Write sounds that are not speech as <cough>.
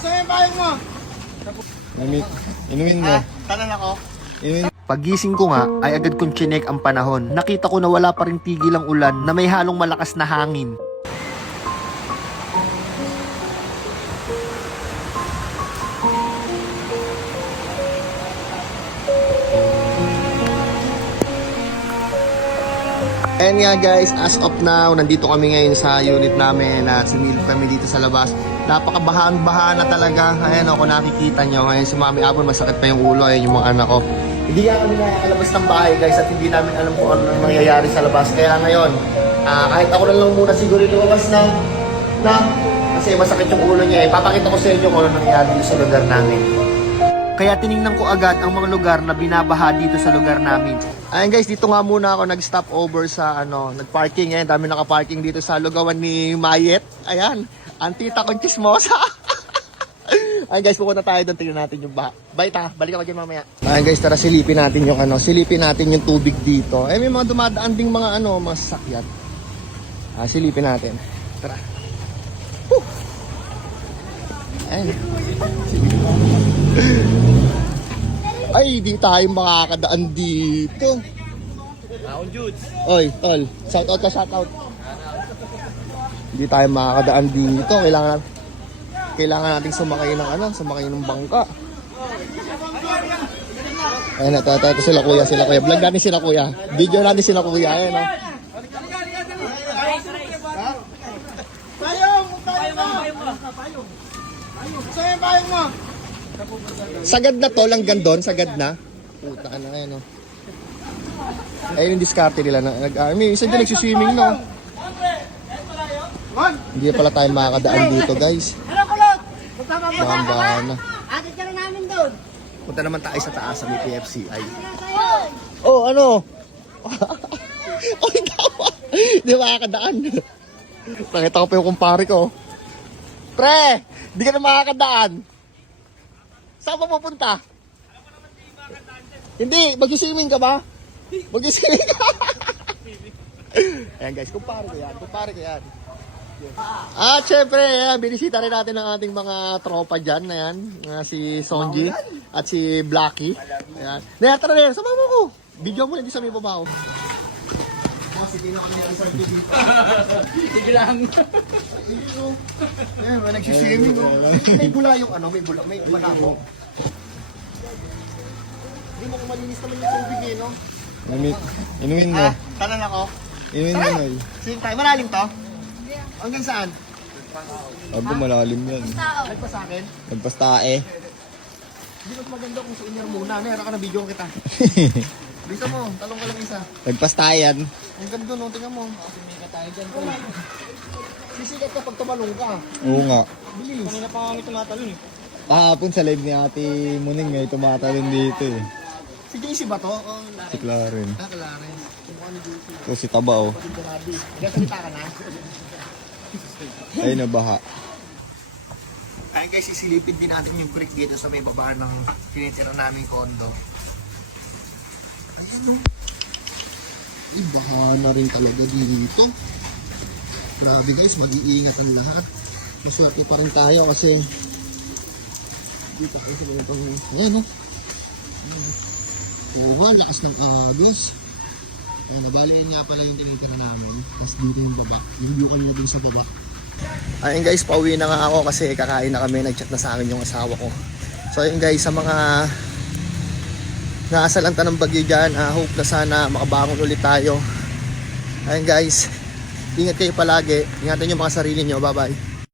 Saan yung bahay mo? Inumin, inumin mo. Tanan ako. Inumin Pagising ko nga ay agad kong chinek ang panahon. Nakita ko na wala pa rin tigil ang ulan na may halong malakas na hangin. And nga guys, as of now, nandito kami ngayon sa unit namin at sumilip kami dito sa labas. Napakabahaan-baha na talaga. Ayan o, nakikita nyo, ngayon si Mami Abon, masakit pa yung ulo. Ayan yung mga anak ko. Hindi nga kami nakakalabas ng bahay guys at hindi namin alam kung ano nang nangyayari sa labas. Kaya ngayon, ah, kahit ako lang muna siguro lumabas na, na, kasi masakit yung ulo niya. Ipapakita ko sa inyo kung ano nangyayari sa lugar namin. Kaya tiningnan ko agad ang mga lugar na binabaha dito sa lugar namin. Ayan guys, dito nga muna ako nag-stop over sa ano, nag-parking. Ayan, dami naka-parking dito sa lugawan ni Mayet. Ayan, antita kong chismosa. <laughs> Ayan guys, pupunta tayo doon. Tingnan natin yung baha. Bye ta, balik ako dyan mamaya. Ayan guys, tara silipin natin yung ano, silipin natin yung tubig dito. Eh, may mga dumadaan ding mga ano, mga sasakyan. Ah, silipin natin. Tara. Whew. Ayan. Ay, di tayo makakadaan dito. Ako, Judes. Oy, tol. Shout out ka, shout out. Hindi tayo makakadaan dito. Kailangan kailangan nating sumakay ng ano, sumakay ng bangka. Ayun, ito, ito, ito sila kuya, sila kuya. Vlog natin sila kuya. Video natin sila kuya. Ayun, oh. Payong! Payong! Payong! Saan yung bahay mo? Sagad na to, langgan doon, sagad na. Puta na, ayun, oh. Ayun yung diskarte nila. Na, nag, I isa din nagsiswimming, no? Hindi pala tayo makakadaan dito, guys. Kulot? Magpapababa ka ba? Bahan-bahan na. Atid ka na namin doon. Punta naman tayo sa taas sa may PFCI. Sa'yo. Oh, ano? <laughs> Oy, tawa. Di ba makakadaan? Nakita ko pa yung kumpare ko. Pre, di ka na makakadaan. Saan pa pupunta? Hindi, mag-swimming ka ba? Mag-swimming ka. <laughs> Ayan guys, kumpare ko yan. Kumpare ko yan. Ah, syempre, ayan, binisita rin natin ang ating mga tropa dyan. Ayan, nga si Sonji at si Blacky. Ayan. Naya, tara na sama mo ko. Video mo lang di sa may babaw. <laughs> Sige lang. Ayan, may nagsiswimming. oh. May bula yung ano, may bula, may malabo. Hindi mo kung malinis naman yung tubig eh, no? Inumin, inumin mo. Ah, tanan ako. Inumin mo, Noy. Same time, malalim to? Hanggang saan? Abo, malalim yan. Nagpa sa akin? Nagpastae. Hindi mas maganda kung sa inyo muna. Nera ka na video kita. <laughs> Bisa mo, talong ka lang isa. Nagpastae yan. Ang ganda no, tingnan mo. Sumika tayo dyan. Sisikat ka pag tumalong ka. Oo nga. Bilis. Kanina pa kami tumatalon eh. Kahapon sa live ni Ate Muning may tumatalon dito eh. Si JC ba to? Oh, Si Claren. Ah, Clarence. Kung ano. Ito si Taba oh. Grabe. Gasalita ka na. Ay nabaha. Ayun guys, isilipid din natin yung creek dito sa may baba ng tinitira naming kondo. Baha na rin talaga dito. Grabe guys, mag-iingat ang lahat. Maswerte pa rin tayo kasi dito kayo sa ganitong, ayan no? Oo, lakas ng agos. Ayan, nabaliin nga pala yung tinitira namin. Tapos dito yung baba. Yung view kanina dun sa baba. Ayun guys, pauwi na nga ako kasi kakain na kami. Nag-chat na sa akin yung asawa ko. So ayun guys, sa mga naasalanta ng bagyo dyan, ah, hope na sana makabangon ulit tayo. Ayun guys, ingat kayo palagi. Ingatan yung mga sarili nyo. Bye-bye.